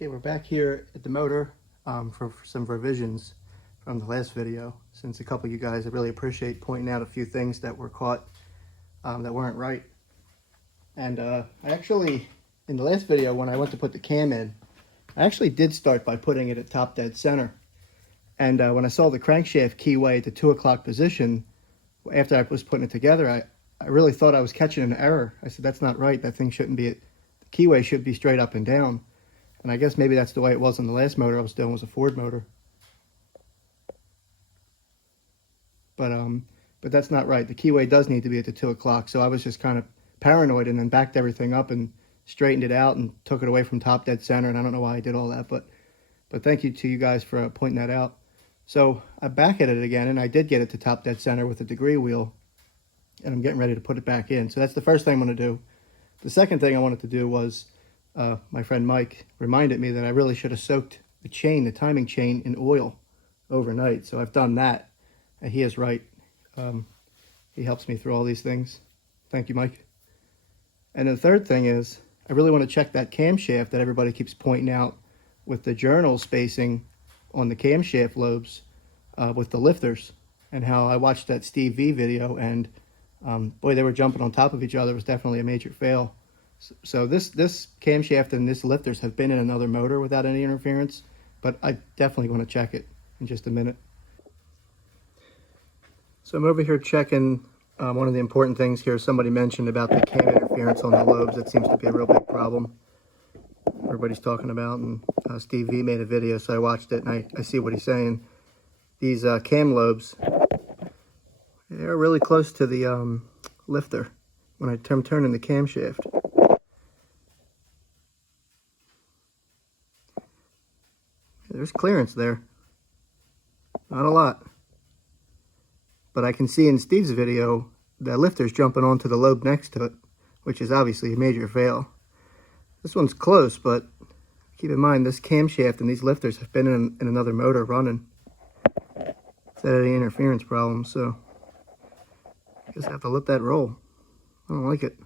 Okay, we're back here at the motor for some revisions from the last video. Since a couple of you guys, I really appreciate pointing out a few things that were caught that weren't right. And I actually, in the last video, when I went to put the cam in, I actually did start by putting it at top dead center. And when I saw the crankshaft keyway at the 2 o'clock position, after I was putting it together, I really thought I was catching an error. I said, that's not right. That thing shouldn't be, the keyway should be straight up and down. And I guess maybe that's the way it was on the last motor I was doing, was a Ford motor. But that's not right. The keyway does need to be at the 2 o'clock. So I was just kind of paranoid and then backed everything up and straightened it out and took it away from top dead center. And I don't know why I did all that, but thank you to you guys for pointing that out. So I back at it again, and I did get it to top dead center with a degree wheel, and I'm getting ready to put it back in. So that's the first thing I'm going to do. The second thing I wanted to do was, my friend Mike reminded me that I really should have soaked the chain, the timing chain, in oil overnight. So I've done that, and he is right. He helps me through all these things. Thank you, Mike. And the third thing is, I really want to check that camshaft that everybody keeps pointing out with the journal spacing on the camshaft lobes with the lifters, and how I watched that Steve V video, and boy, they were jumping on top of each other. It was definitely a major fail. So this camshaft and this lifters have been in another motor without any interference, but I definitely want to check it in just a minute. So I'm over here checking one of the important things here. Somebody mentioned about the cam interference on the lobes. That seems to be a real big problem everybody's talking about, and Steve V made a video, so I watched it, and I see what he's saying. These cam lobes, they're really close to the lifter when I'm turning the camshaft. There's clearance there. Not a lot. But I can see in Steve's video, the lifter's jumping onto the lobe next to it, which is obviously a major fail. This one's close, but keep in mind, this camshaft and these lifters have been in another motor running without any interference problems, so I guess I have to let that roll. I don't like it.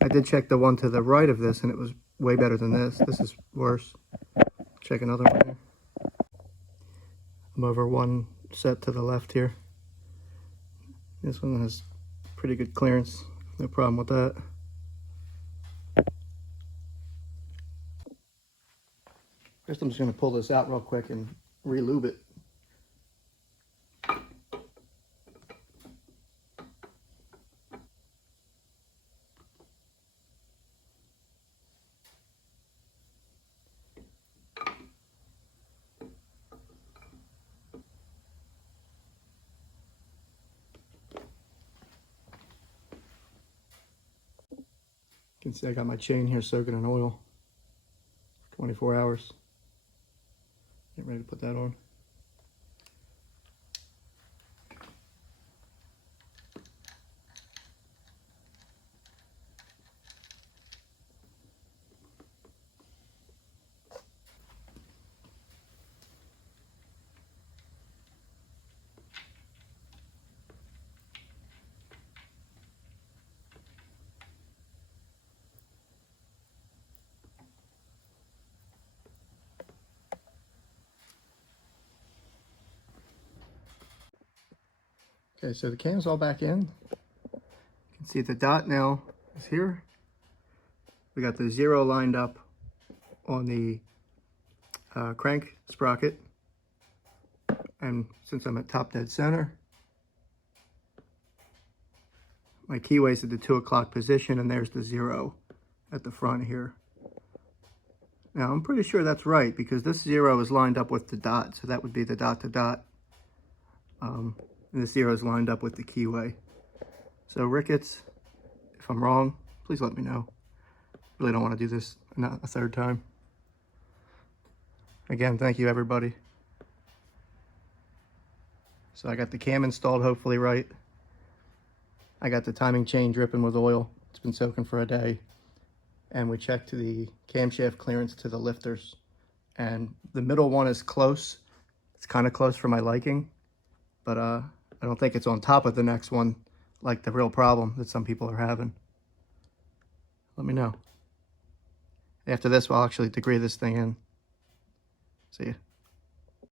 I did check the one to the right of this, and it was way better than this. This is worse. Check another one here. I'm over one set to the left here. This one has pretty good clearance. No problem with that. First, I'm just going to pull this out real quick and re-lube it. You can see I got my chain here soaking in oil for 24 hours. Get ready to put that on. Okay, so the cam's all back in. You can see the dot now is here. We got the 0 lined up on the crank sprocket. And since I'm at top dead center, my keyway's at the 2 o'clock position, and there's the 0 at the front here. Now, I'm pretty sure that's right, because this 0 is lined up with the dot, so that would be the dot to dot. And the 0 is lined up with the keyway. So Ricketts, if I'm wrong, please let me know. Really don't want to do this a third time. Again, thank you everybody. So I got the cam installed hopefully right. I got the timing chain dripping with oil. It's been soaking for a day. And we checked the camshaft clearance to the lifters. And the middle one is close. It's kind of close for my liking. But I don't think it's on top of the next one like the real problem that some people are having. Let me know. After this, we'll actually degree this thing in. See ya.